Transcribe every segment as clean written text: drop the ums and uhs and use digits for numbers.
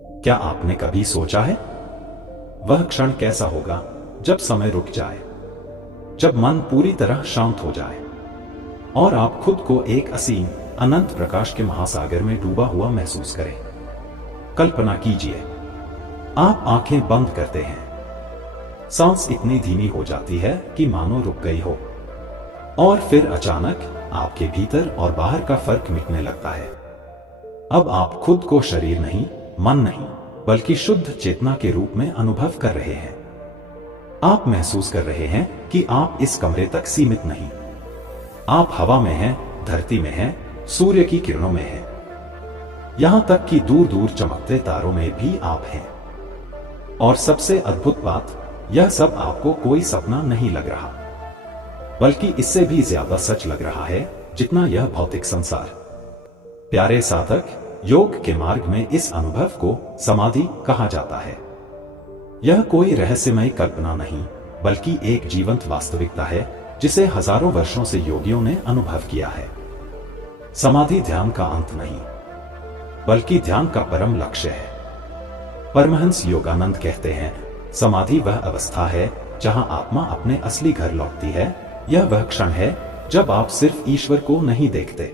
क्या आपने कभी सोचा है वह क्षण कैसा होगा जब समय रुक जाए, जब मन पूरी तरह शांत हो जाए और आप खुद को एक असीम अनंत प्रकाश के महासागर में डूबा हुआ महसूस करें। कल्पना कीजिए, आप आंखें बंद करते हैं, सांस इतनी धीमी हो जाती है कि मानो रुक गई हो, और फिर अचानक आपके भीतर और बाहर का फर्क मिटने लगता है। अब आप खुद को शरीर नहीं, मन नहीं, बल्कि शुद्ध चेतना के रूप में अनुभव कर रहे हैं। आप महसूस कर रहे हैं कि आप इस कमरे तक सीमित नहीं, आप हवा में हैं, धरती में हैं, सूर्य की किरणों में हैं, यहां तक कि दूर दूर चमकते तारों में भी आप हैं। और सबसे अद्भुत बात, यह सब आपको कोई सपना नहीं लग रहा, बल्कि इससे भी ज्यादा सच लग रहा है जितना यह भौतिक संसार। प्यारे साधक, योग के मार्ग में इस अनुभव को समाधि कहा जाता है। यह कोई रहस्यमय कल्पना नहीं, बल्कि एक जीवंत वास्तविकता है जिसे हजारों वर्षों से योगियों ने अनुभव किया है। समाधि ध्यान का अंत नहीं, बल्कि ध्यान का परम लक्ष्य है। परमहंस योगानंद कहते हैं, समाधि वह अवस्था है जहां आत्मा अपने असली घर लौटती है। यह वह क्षण है जब आप सिर्फ ईश्वर को नहीं देखते,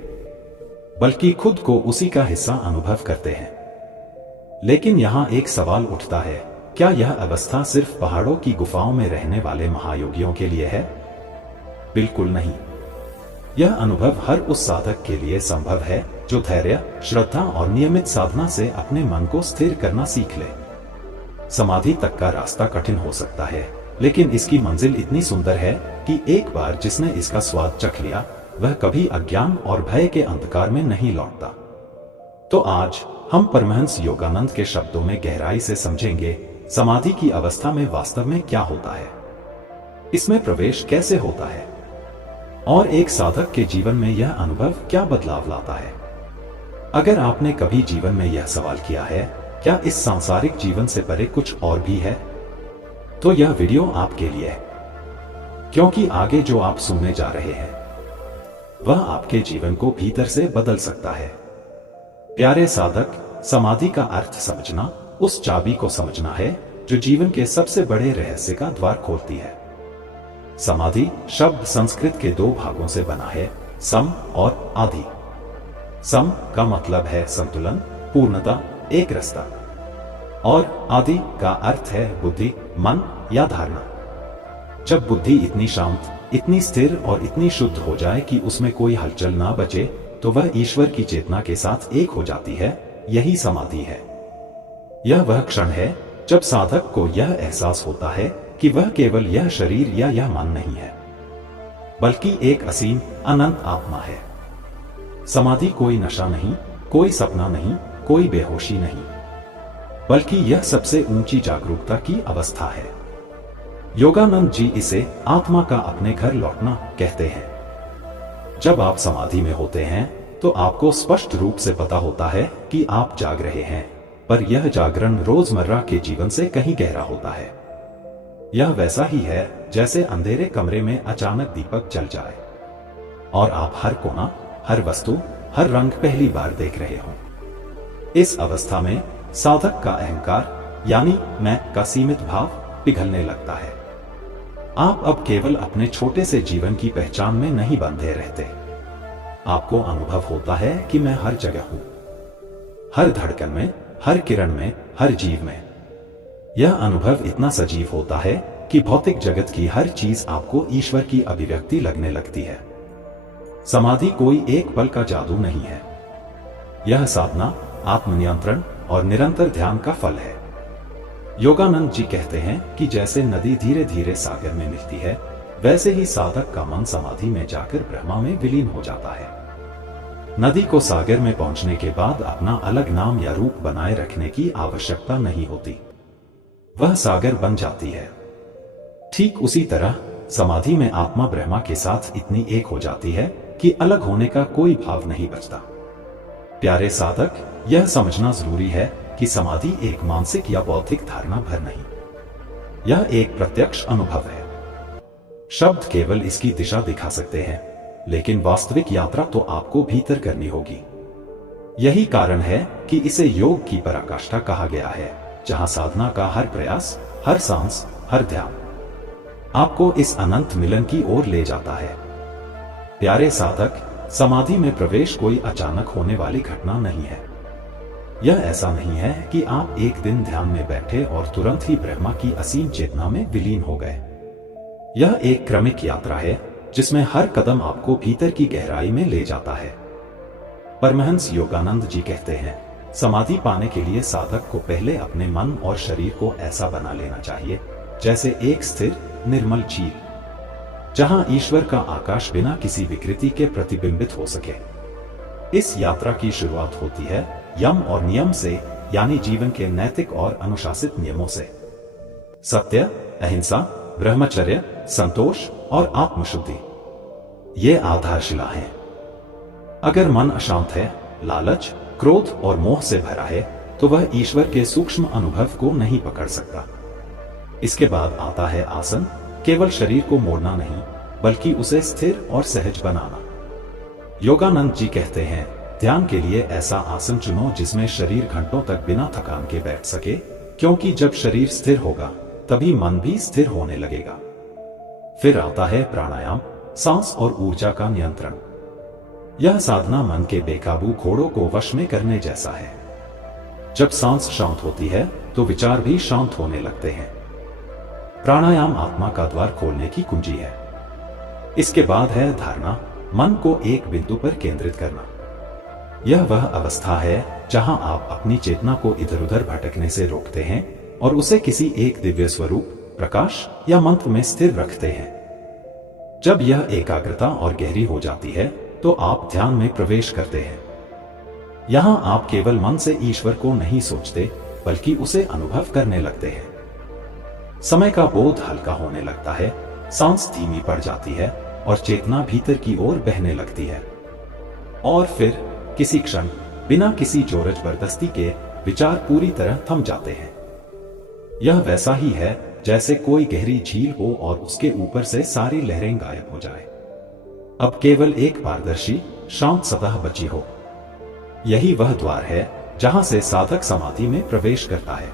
बल्कि खुद को उसी का हिस्सा अनुभव करते हैं। लेकिन यहां एक सवाल उठता है, क्या यह अवस्था सिर्फ पहाड़ों की गुफाओं में रहने वाले महायोगियों के लिए है? बिल्कुल नहीं। यह अनुभव हर उस साधक के लिए संभव है जो धैर्य, श्रद्धा और नियमित साधना से अपने मन को स्थिर करना सीख ले। समाधि तक का रास्ता कठिन हो सकता है, लेकिन इसकी मंजिल इतनी सुंदर है कि एक बार जिसने इसका स्वाद चख लिया, वह कभी अज्ञान और भय के अंधकार में नहीं लौटता। तो आज हम परमहंस योगानंद के शब्दों में गहराई से समझेंगे, समाधि की अवस्था में वास्तव में क्या होता है, इसमें प्रवेश कैसे होता है, और एक साधक के जीवन में यह अनुभव क्या बदलाव लाता है। अगर आपने कभी जीवन में यह सवाल किया है, क्या इस सांसारिक जीवन से परे कुछ और भी है, तो यह वीडियो आपके लिए है, क्योंकि आगे जो आप सुनने जा रहे हैं वह आपके जीवन को भीतर से बदल सकता है। प्यारे साधक, समाधि का अर्थ समझना उस चाबी को समझना है जो जीवन के सबसे बड़े रहस्य का द्वार खोलती है। समाधि शब्द संस्कृत के दो भागों से बना है, सम और आधि। सम का मतलब है संतुलन, पूर्णता, एक रास्ता, और आदि का अर्थ है बुद्धि, मन या धारणा। जब बुद्धि इतनी शांत, इतनी स्थिर और इतनी शुद्ध हो जाए कि उसमें कोई हलचल ना बचे, तो वह ईश्वर की चेतना के साथ एक हो जाती है। यही समाधि है। यह वह क्षण है जब साधक को यह एहसास होता है कि वह केवल यह शरीर या यह मन नहीं है, बल्कि एक असीम अनंत आत्मा है। समाधि कोई नशा नहीं, कोई सपना नहीं, कोई बेहोशी नहीं, बल्कि यह सबसे ऊंची जागरूकता की अवस्था है। योगानंद जी इसे आत्मा का अपने घर लौटना कहते हैं। जब आप समाधि में होते हैं तो आपको स्पष्ट रूप से पता होता है कि आप जाग रहे हैं, पर यह जागरण रोजमर्रा के जीवन से कहीं गहरा होता है। यह वैसा ही है जैसे अंधेरे कमरे में अचानक दीपक जल जाए और आप हर कोना, हर वस्तु, हर रंग पहली बार देख रहे हो। इस अवस्था में साधक का अहंकार यानी मैं का सीमित भाव पिघलने लगता है। आप अब केवल अपने छोटे से जीवन की पहचान में नहीं बंधे रहते। आपको अनुभव होता है कि मैं हर जगह हूं, हर धड़कन में, हर किरण में, हर जीव में। यह अनुभव इतना सजीव होता है कि भौतिक जगत की हर चीज आपको ईश्वर की अभिव्यक्ति लगने लगती है। समाधि कोई एक पल का जादू नहीं है। यह साधना, आत्मनियंत्रण और निरंतर ध्यान का फल है। योगानंद जी कहते हैं कि जैसे नदी धीरे धीरे सागर में मिलती है, वैसे ही साधक का मन समाधि में जाकर ब्रह्मा में विलीन हो जाता है। नदी को सागर में पहुंचने के बाद अपना अलग नाम या रूप बनाए रखने की आवश्यकता नहीं होती, वह सागर बन जाती है। ठीक उसी तरह समाधि में आत्मा ब्रह्मा के साथ इतनी एक हो जाती है कि अलग होने का कोई भाव नहीं बचता। प्यारे साधक, यह समझना जरूरी है कि समाधि एक मानसिक या बौद्धिक धारणा भर नहीं, यह एक प्रत्यक्ष अनुभव है। शब्द केवल इसकी दिशा दिखा सकते हैं, लेकिन वास्तविक यात्रा तो आपको भीतर करनी होगी। यही कारण है कि इसे योग की पराकाष्ठा कहा गया है, जहां साधना का हर प्रयास, हर सांस, हर ध्यान आपको इस अनंत मिलन की ओर ले जाता है। प्यारे साधक, समाधि में प्रवेश कोई अचानक होने वाली घटना नहीं है। यह ऐसा नहीं है कि आप एक दिन ध्यान में बैठे और तुरंत ही ब्रह्मा की असीम चेतना में विलीन हो गए। यह एक क्रमिक यात्रा है जिसमें हर कदम आपको भीतर की गहराई में ले जाता है। परमहंस योगानंद जी कहते हैं, समाधि पाने के लिए साधक को पहले अपने मन और शरीर को ऐसा बना लेना चाहिए जैसे एक स्थिर निर्मल झील, जहां ईश्वर का आकाश बिना किसी विकृति के प्रतिबिंबित हो सके। इस यात्रा की शुरुआत होती है यम और नियम से, यानी जीवन के नैतिक और अनुशासित नियमों से। सत्य, अहिंसा, ब्रह्मचर्य, संतोष और आत्मशुद्धि ये आधारशिला हैं। अगर मन अशांत है, लालच, क्रोध और मोह से भरा है, तो वह ईश्वर के सूक्ष्म अनुभव को नहीं पकड़ सकता। इसके बाद आता है आसन, केवल शरीर को मोड़ना नहीं, बल्कि उसे स्थिर और सहज बनाना। योगानंद जी कहते हैं, ध्यान के लिए ऐसा आसन चुनो जिसमें शरीर घंटों तक बिना थकान के बैठ सके, क्योंकि जब शरीर स्थिर होगा तभी मन भी स्थिर होने लगेगा। फिर आता है प्राणायाम, सांस और ऊर्जा का नियंत्रण। यह साधना मन के बेकाबू घोड़ों को वश में करने जैसा है। जब सांस शांत होती है तो विचार भी शांत होने लगते हैं। प्राणायाम आत्मा का द्वार खोलने की कुंजी है। इसके बाद है धारणा, मन को एक बिंदु पर केंद्रित करना। यह वह अवस्था है जहां आप अपनी चेतना को इधर उधर भटकने से रोकते हैं और उसे किसी एक दिव्य स्वरूप, प्रकाश या मंत्र में स्थिर रखते हैं। जब यह एकाग्रता और गहरी हो जाती है तो आप ध्यान में प्रवेश करते हैं। यहां आप केवल मन से ईश्वर को नहीं सोचते, बल्कि उसे अनुभव करने लगते हैं। समय का बोध हल्का होने लगता है, सांस धीमी पड़ जाती है और चेतना भीतर की ओर बहने लगती है। और फिर किसी क्षण, बिना किसी जोर जबरदस्ती के, विचार पूरी तरह थम जाते हैं। यह वैसा ही है जैसे कोई गहरी झील हो और उसके ऊपर से सारी लहरें गायब हो जाए। अब केवल एक पारदर्शी, शांत सतह बची हो। यही वह द्वार है जहां से साधक समाधि में प्रवेश करता है।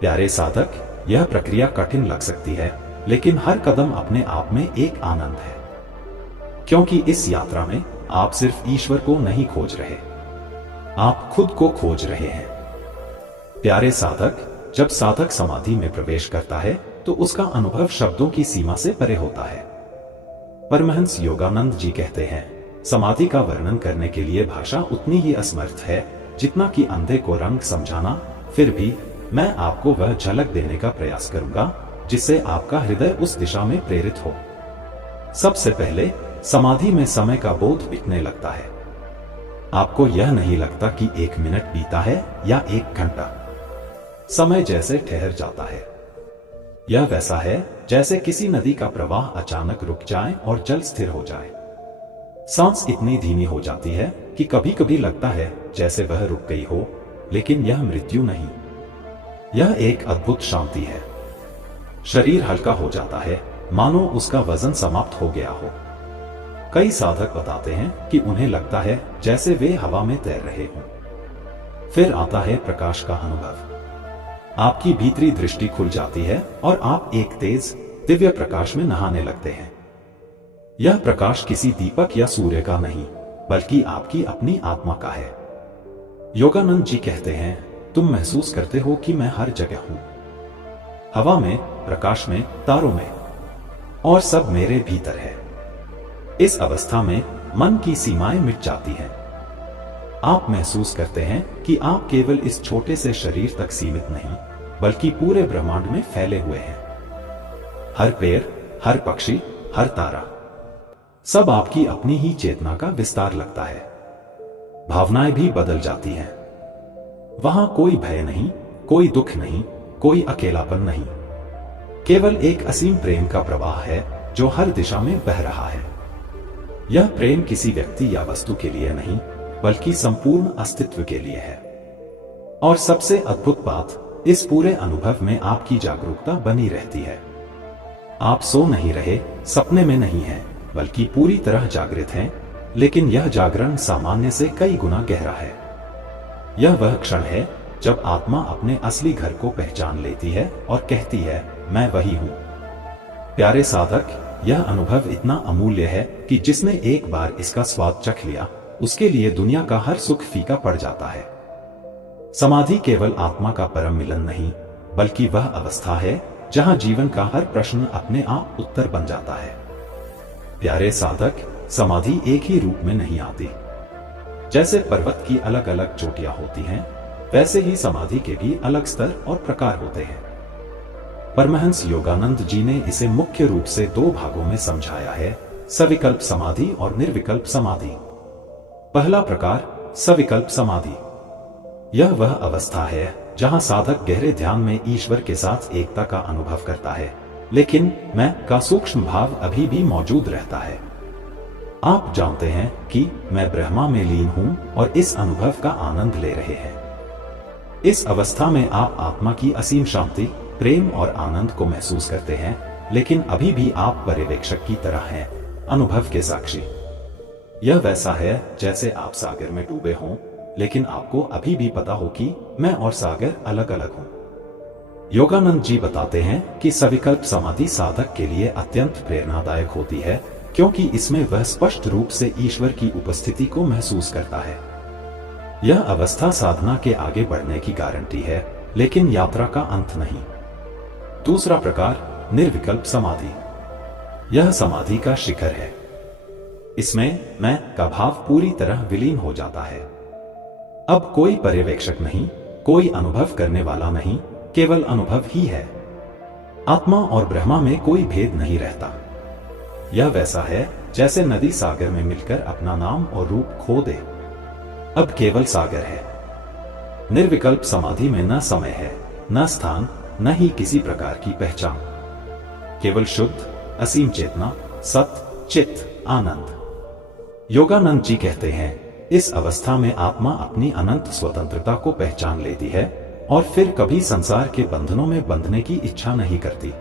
प्यारे साधक, यह प्रक्रिया कठिन लग सकती है, लेकिन हर कदम अपने आप में एक आनंद है, क्योंकि इस यात्रा में आप सिर्फ ईश्वर को नहीं खोज रहे, आप खुद को खोज रहे हैं। प्यारे साधक, जब साधक समाधि में प्रवेश करता है तो उसका अनुभव शब्दों की सीमा से परे होता है। परमहंस योगानंद जी कहते हैं, समाधि का वर्णन करने के लिए भाषा उतनी ही असमर्थ है जितना कि अंधे को रंग समझाना। फिर भी मैं आपको वह झलक देने का प्रयास करूंगा जिससे आपका हृदय उस दिशा में प्रेरित हो। सबसे पहले, समाधि में समय का बोध बिकने लगता है। आपको यह नहीं लगता कि 1 मिनट बीता है या 1 घंटा। समय जैसे ठहर जाता है। यह वैसा है जैसे किसी नदी का प्रवाह अचानक रुक जाए और जल स्थिर हो जाए। सांस इतनी धीमी हो जाती है कि कभी कभी लगता है जैसे वह रुक गई हो, लेकिन यह मृत्यु नहीं, यह एक अद्भुत शांति है। शरीर हल्का हो जाता है, मानो उसका वजन समाप्त हो गया हो। कई साधक बताते हैं कि उन्हें लगता है जैसे वे हवा में तैर रहे हों। फिर आता है प्रकाश का अनुभव। आपकी भीतरी दृष्टि खुल जाती है और आप एक तेज, दिव्य प्रकाश में नहाने लगते हैं। यह प्रकाश किसी दीपक या सूर्य का नहीं, बल्कि आपकी अपनी आत्मा का है। योगानंद जी कहते हैं, तुम महसूस करते हो कि मैं हर जगह हूं, हवा में, प्रकाश में, तारों में, और सब मेरे भीतर है। इस अवस्था में मन की सीमाएं मिट जाती हैं। आप महसूस करते हैं कि आप केवल इस छोटे से शरीर तक सीमित नहीं, बल्कि पूरे ब्रह्मांड में फैले हुए हैं। हर पेड़, हर पक्षी, हर तारा, सब आपकी अपनी ही चेतना का विस्तार लगता है। भावनाएं भी बदल जाती हैं। वहां कोई भय नहीं, कोई दुख नहीं, कोई अकेलापन नहीं, केवल एक असीम प्रेम का प्रवाह है जो हर दिशा में बह रहा है। यह प्रेम किसी व्यक्ति या वस्तु के लिए नहीं, बल्कि संपूर्ण अस्तित्व के लिए है। और सबसे अद्भुत बात, इस पूरे अनुभव में आपकी जागरूकता बनी रहती है। आप सो नहीं रहे, सपने में नहीं हैं, बल्कि पूरी तरह जागृत हैं, लेकिन यह जागरण सामान्य से कई गुना गहरा है। यह वह क्षण है जब आत्मा अपने असली घर को पहचान लेती है और कहती है, मैं वही हूं। प्यारे साधक, यह अनुभव इतना अमूल्य है कि जिसने एक बार इसका स्वाद चख लिया, उसके लिए दुनिया का हर सुख फीका पड़ जाता है। समाधि केवल आत्मा का परम मिलन नहीं, बल्कि वह अवस्था है जहां जीवन का हर प्रश्न अपने आप उत्तर बन जाता है। प्यारे साधक, समाधि एक ही रूप में नहीं आती। जैसे पर्वत की अलग अलग चोटियां होती हैं, वैसे ही समाधि के भी अलग स्तर और प्रकार होते हैं। परमहंस योगानंद जी ने इसे मुख्य रूप से दो भागों में समझाया है, सविकल्प समाधि और निर्विकल्प समाधि। पहला प्रकार, सविकल्प समाधि। यह वह अवस्था है जहां साधक गहरे ध्यान में ईश्वर के साथ एकता का अनुभव करता है, लेकिन मैं का सूक्ष्म भाव अभी भी मौजूद रहता है। आप जानते हैं कि मैं ब्रह्मा में लीन हूं और इस अनुभव का आनंद ले रहे हैं। इस अवस्था में आप आत्मा की असीम शांति, प्रेम और आनंद को महसूस करते हैं, लेकिन अभी भी आप पर्यवेक्षक की तरह हैं, अनुभव के साक्षी। यह वैसा है जैसे आप सागर में डूबे हों, लेकिन आपको अभी भी पता हो कि मैं और सागर अलग अलग हूं। योगानंद जी बताते हैं कि सविकल्प समाधि साधक के लिए अत्यंत प्रेरणादायक होती है, क्योंकि इसमें वह स्पष्ट रूप से ईश्वर की उपस्थिति को महसूस करता है। यह अवस्था साधना के आगे बढ़ने की गारंटी है, लेकिन यात्रा का अंत नहीं। दूसरा प्रकार, निर्विकल्प समाधि। यह समाधि का शिखर है। इसमें मैं का भाव पूरी तरह विलीन हो जाता है। अब कोई पर्यवेक्षक नहीं, कोई अनुभव करने वाला नहीं, केवल अनुभव ही है। आत्मा और ब्रह्मा में कोई भेद नहीं रहता। यह वैसा है जैसे नदी सागर में मिलकर अपना नाम और रूप खो दे। अब केवल सागर है। निर्विकल्प समाधि में न समय है, न स्थान, न ही किसी प्रकार की पहचान। केवल शुद्ध, असीम चेतना, सत, चित्त, आनंद। योगानंद जी कहते हैं, इस अवस्था में आत्मा अपनी अनंत स्वतंत्रता को पहचान लेती है और फिर कभी संसार के बंधनों में बंधने की इच्छा नहीं करती।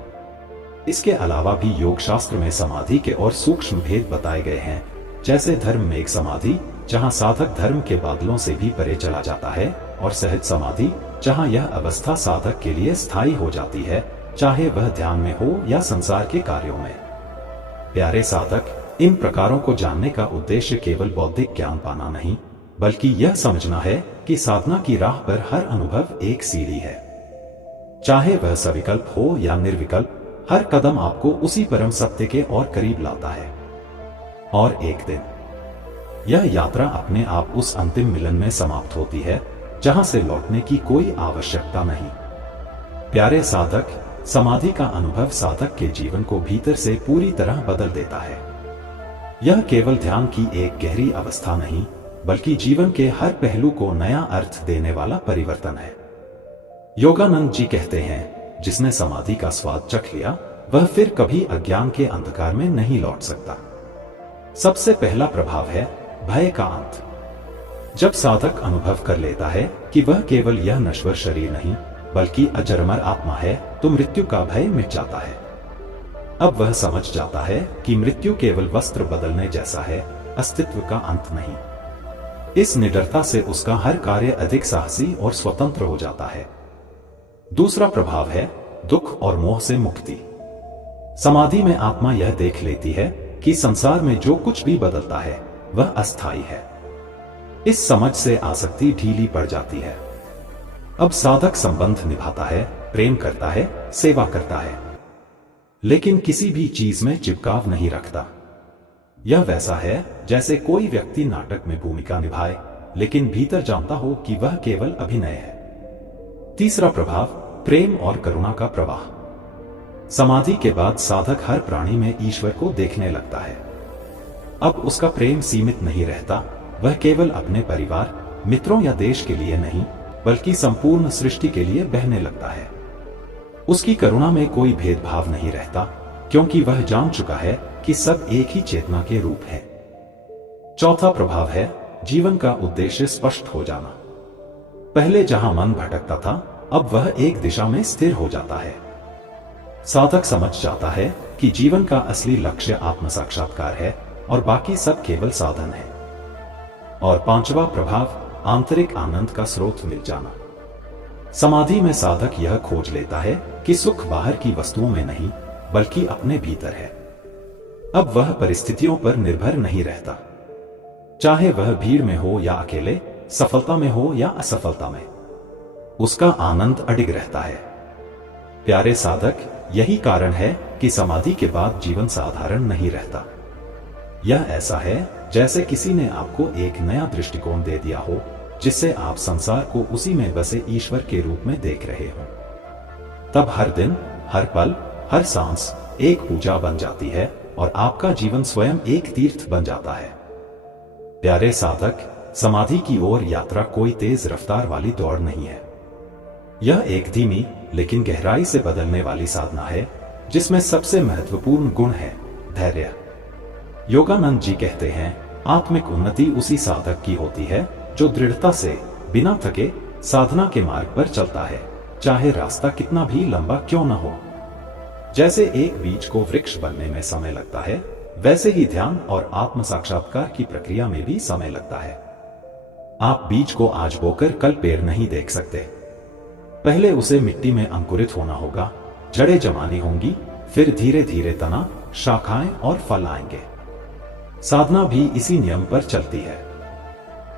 इसके अलावा भी योग शास्त्र में समाधि के और सूक्ष्म भेद बताए गए हैं, जैसे धर्म में एक समाधि जहां साधक धर्म के बादलों से भी परे चला जाता है, और सहज समाधि जहां यह अवस्था साधक के लिए स्थायी हो जाती है, चाहे वह ध्यान में हो या संसार के कार्यों में। प्यारे साधक, इन प्रकारों को जानने का उद्देश्य केवल बौद्धिक ज्ञान पाना नहीं, बल्कि यह समझना है कि साधना की राह पर हर अनुभव एक सीढ़ी है। चाहे वह सविकल्प हो या निर्विकल्प, हर कदम आपको उसी परम सत्य के और करीब लाता है। और एक दिन यह यात्रा अपने आप उस अंतिम मिलन में समाप्त होती है, जहां से लौटने की कोई आवश्यकता नहीं। प्यारे साधक, समाधि का अनुभव साधक के जीवन को भीतर से पूरी तरह बदल देता है। यह केवल ध्यान की एक गहरी अवस्था नहीं, बल्कि जीवन के हर पहलू को नया अर्थ देने वाला परिवर्तन है। योगानंद जी कहते हैं, जिसने समाधि का स्वाद चख लिया, वह फिर कभी अज्ञान के अंधकार में नहीं लौट सकता। सबसे पहला प्रभाव है भय का अंत। जब साधक अनुभव कर लेता है कि वह केवल यह नश्वर शरीर नहीं, बल्कि अजरमर आत्मा है, तो मृत्यु का भय मिट जाता है। अब वह समझ जाता है कि मृत्यु केवल वस्त्र बदलने जैसा है, अस्तित्व का अंत नहीं। इस निडरता से उसका हर कार्य अधिक साहसी और स्वतंत्र हो जाता है। दूसरा प्रभाव है दुख और मोह से मुक्ति। समाधि में आत्मा यह देख लेती है कि संसार में जो कुछ भी बदलता है वह अस्थायी है। इस समझ से आसक्ति ढीली पड़ जाती है। अब साधक संबंध निभाता है, प्रेम करता है, सेवा करता है, लेकिन किसी भी चीज में चिपकाव नहीं रखता। यह वैसा है जैसे कोई व्यक्ति नाटक में भूमिका निभाए, लेकिन भीतर जानता हो कि वह केवल अभिनय है। तीसरा प्रभाव, प्रेम और करुणा का प्रवाह। समाधि के बाद साधक हर प्राणी में ईश्वर को देखने लगता है। अब उसका प्रेम सीमित नहीं रहता, वह केवल अपने परिवार, मित्रों या देश के लिए नहीं, बल्कि संपूर्ण सृष्टि के लिए बहने लगता है। उसकी करुणा में कोई भेदभाव नहीं रहता, क्योंकि वह जान चुका है कि सब एक ही चेतना के रूप हैं। चौथा प्रभाव है जीवन का उद्देश्य स्पष्ट हो जाना। पहले जहां मन भटकता था, अब वह एक दिशा में स्थिर हो जाता है। साधक समझ जाता है कि जीवन का असली लक्ष्य आत्म साक्षात्कार है, और बाकी सब केवल साधन है। और पांचवा प्रभाव, आंतरिक आनंद का स्रोत मिल जाना। समाधि में साधक यह खोज लेता है कि सुख बाहर की वस्तुओं में नहीं बल्कि अपने भीतर है। अब वह परिस्थितियों पर निर्भर नहीं रहता, चाहे वह भीड़ में हो या अकेले, सफलता में हो या असफलता में, उसका आनंद अडिग रहता है। प्यारे साधक, यही कारण है कि समाधि के बाद जीवन साधारण नहीं रहता। यह ऐसा है जैसे किसी ने आपको एक नया दृष्टिकोण दे दिया हो, जिससे आप संसार को उसी में बसे ईश्वर के रूप में देख रहे हो। तब हर दिन, हर पल, हर सांस एक पूजा बन जाती है और आपका जीवन स्वयं एक तीर्थ बन जाता है। प्यारे साधक, समाधि की ओर यात्रा कोई तेज रफ्तार वाली दौड़ नहीं है। यह एक धीमी लेकिन गहराई से बदलने वाली साधना है, जिसमें सबसे महत्वपूर्ण गुण है धैर्य। योगानंद जी कहते हैं, आत्मिक उन्नति उसी साधक की होती है जो दृढ़ता से बिना थके साधना के मार्ग पर चलता है, चाहे रास्ता कितना भी लंबा क्यों न हो। जैसे एक बीज को वृक्ष बनने में समय लगता है, वैसे ही ध्यान और आत्म साक्षात्कार की प्रक्रिया में भी समय लगता है। आप बीज को आज बोकर कल पेड़ नहीं देख सकते। पहले उसे मिट्टी में अंकुरित होना होगा, जड़ें जमानी होंगी, फिर धीरे धीरे तना, शाखाएं और फल आएंगे। साधना भी इसी नियम पर चलती है।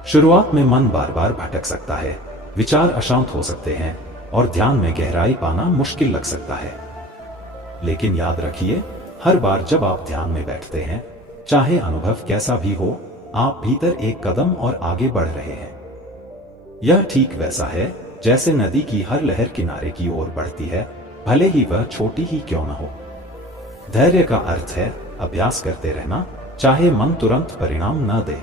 शुरुआत में मन बार बार भटक सकता है, विचार अशांत हो सकते हैं और ध्यान में गहराई पाना मुश्किल लग सकता है। लेकिन याद रखिए, हर बार जब आप ध्यान में बैठते हैं, चाहे अनुभव कैसा भी हो, आप भीतर एक कदम और आगे बढ़ रहे हैं। यह ठीक वैसा है जैसे नदी की हर लहर किनारे की ओर बढ़ती है, भले ही वह छोटी ही क्यों न हो। धैर्य का अर्थ है अभ्यास करते रहना, चाहे मन तुरंत परिणाम न दे।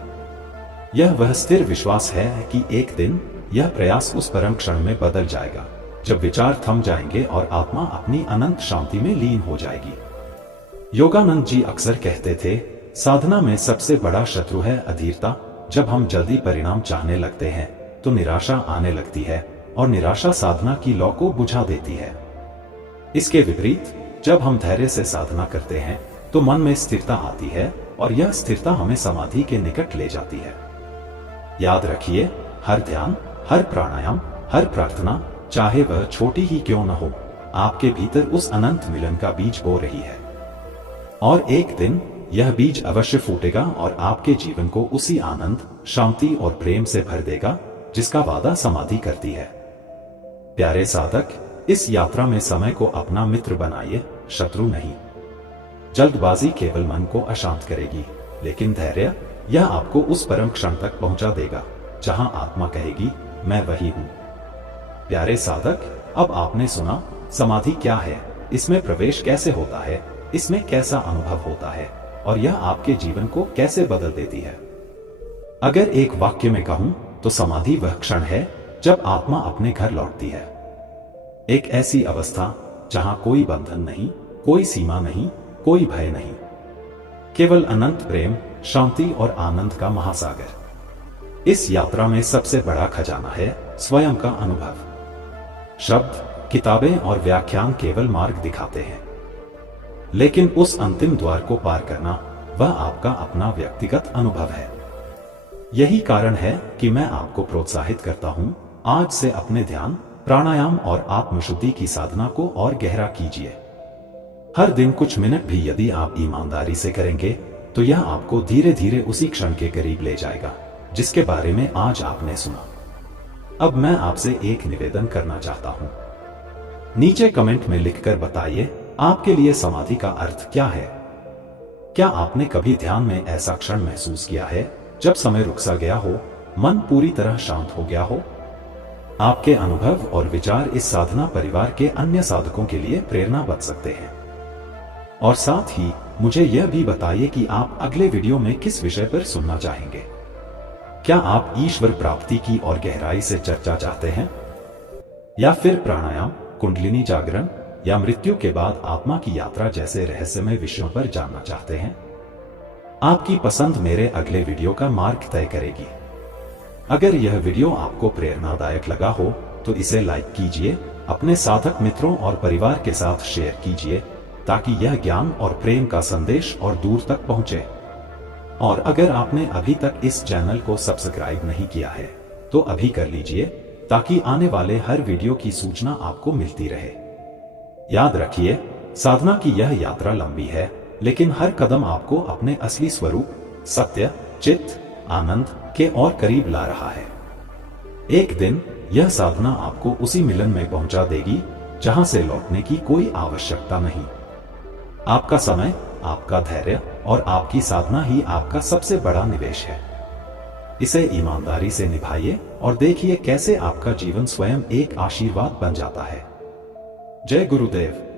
यह वह स्थिर विश्वास है कि एक दिन यह प्रयास उस परम क्षण में बदल जाएगा जब विचार थम जाएंगे और आत्मा अपनी अनंत शांति में लीन हो जाएगी। योगानंद जी अक्सर कहते थे, साधना में सबसे बड़ा शत्रु है अधीरता। जब हम जल्दी परिणाम चाहने लगते हैं तो निराशा आने लगती है और निराशा साधना की लौ को बुझा देती है। इसके विपरीत, जब हम धैर्य से साधना करते हैं तो मन में स्थिरता आती है और यह स्थिरता हमें समाधि के निकट ले जाती है। याद रखिए, हर ध्यान, हर प्राणायाम, हर प्रार्थना, चाहे वह छोटी ही क्यों न हो, आपके भीतर उस अनंत मिलन का बीज बो रही है। और एक दिन यह बीज अवश्य फूटेगा और आपके जीवन को उसी आनंद, शांति और प्रेम से भर देगा जिसका वादा समाधि करती है। प्यारे साधक, इस यात्रा में समय को अपना मित्र बनाइए, शत्रु नहीं। जल्दबाजी केवल मन को अशांत करेगी, लेकिन धैर्य, यह आपको उस परम क्षण तक पहुंचा देगा जहां आत्मा कहेगी, मैं वही हूं। प्यारे साधक, अब आपने सुना समाधि क्या है, इसमें प्रवेश कैसे होता है, इसमें कैसा अनुभव होता है और यह आपके जीवन को कैसे बदल देती है। अगर एक वाक्य में कहूं तो समाधि वह क्षण है जब आत्मा अपने घर लौटती है। एक ऐसी अवस्था जहां कोई बंधन नहीं, कोई सीमा नहीं, कोई भय नहीं, केवल अनंत प्रेम, शांति और आनंद का महासागर। इस यात्रा में सबसे बड़ा खजाना है स्वयं का अनुभव। शब्द, किताबें और व्याख्यान केवल मार्ग दिखाते हैं, लेकिन उस अंतिम द्वार को पार करना, वह आपका अपना व्यक्तिगत अनुभव है। यही कारण है कि मैं आपको प्रोत्साहित करता हूं, आज से अपने ध्यान, प्राणायाम और आत्मशुद्धि की साधना को और गहरा कीजिए। हर दिन कुछ मिनट भी यदि आप ईमानदारी से करेंगे तो यह आपको धीरे धीरे उसी क्षण के करीब ले जाएगा जिसके बारे में आज आपने सुना। अब मैं आपसे एक निवेदन करना चाहता हूं। नीचे कमेंट में लिखकर बताइए, आपके लिए समाधि का अर्थ क्या है। क्या आपने कभी ध्यान में ऐसा क्षण महसूस किया है जब समय रुक सा गया हो, मन पूरी तरह शांत हो गया हो? आपके अनुभव और विचार इस साधना परिवार के अन्य साधकों के लिए प्रेरणा बन सकते हैं। और साथ ही मुझे यह भी बताइए कि आप अगले वीडियो में किस विषय पर सुनना चाहेंगे। क्या आप ईश्वर प्राप्ति की और गहराई से चर्चा चाहते हैं, या फिर प्राणायाम, कुंडलिनी जागरण या मृत्यु के बाद आत्मा की यात्रा जैसे रहस्यमय विषयों पर जानना चाहते हैं? आपकी पसंद मेरे अगले वीडियो का मार्ग तय करेगी। अगर यह वीडियो आपको प्रेरणादायक लगा हो तो इसे लाइक कीजिए, अपने साधक मित्रों और परिवार के साथ शेयर कीजिए ताकि यह ज्ञान और प्रेम का संदेश और दूर तक पहुंचे। और अगर आपने अभी तक इस चैनल को सब्सक्राइब नहीं किया है तो अभी कर लीजिए, ताकि आने वाले हर वीडियो की सूचना आपको मिलती रहे। याद रखिए, साधना की यह यात्रा लंबी है, लेकिन हर कदम आपको अपने असली स्वरूप, सत्य, चित्त, आनंद के और करीब ला रहा है। एक दिन यह साधना आपको उसी मिलन में पहुंचा देगी जहां से लौटने की कोई आवश्यकता नहीं। आपका समय, आपका धैर्य और आपकी साधना ही आपका सबसे बड़ा निवेश है। इसे ईमानदारी से निभाइए और देखिए कैसे आपका जीवन स्वयं एक आशीर्वाद बन जाता है। जय गुरुदेव।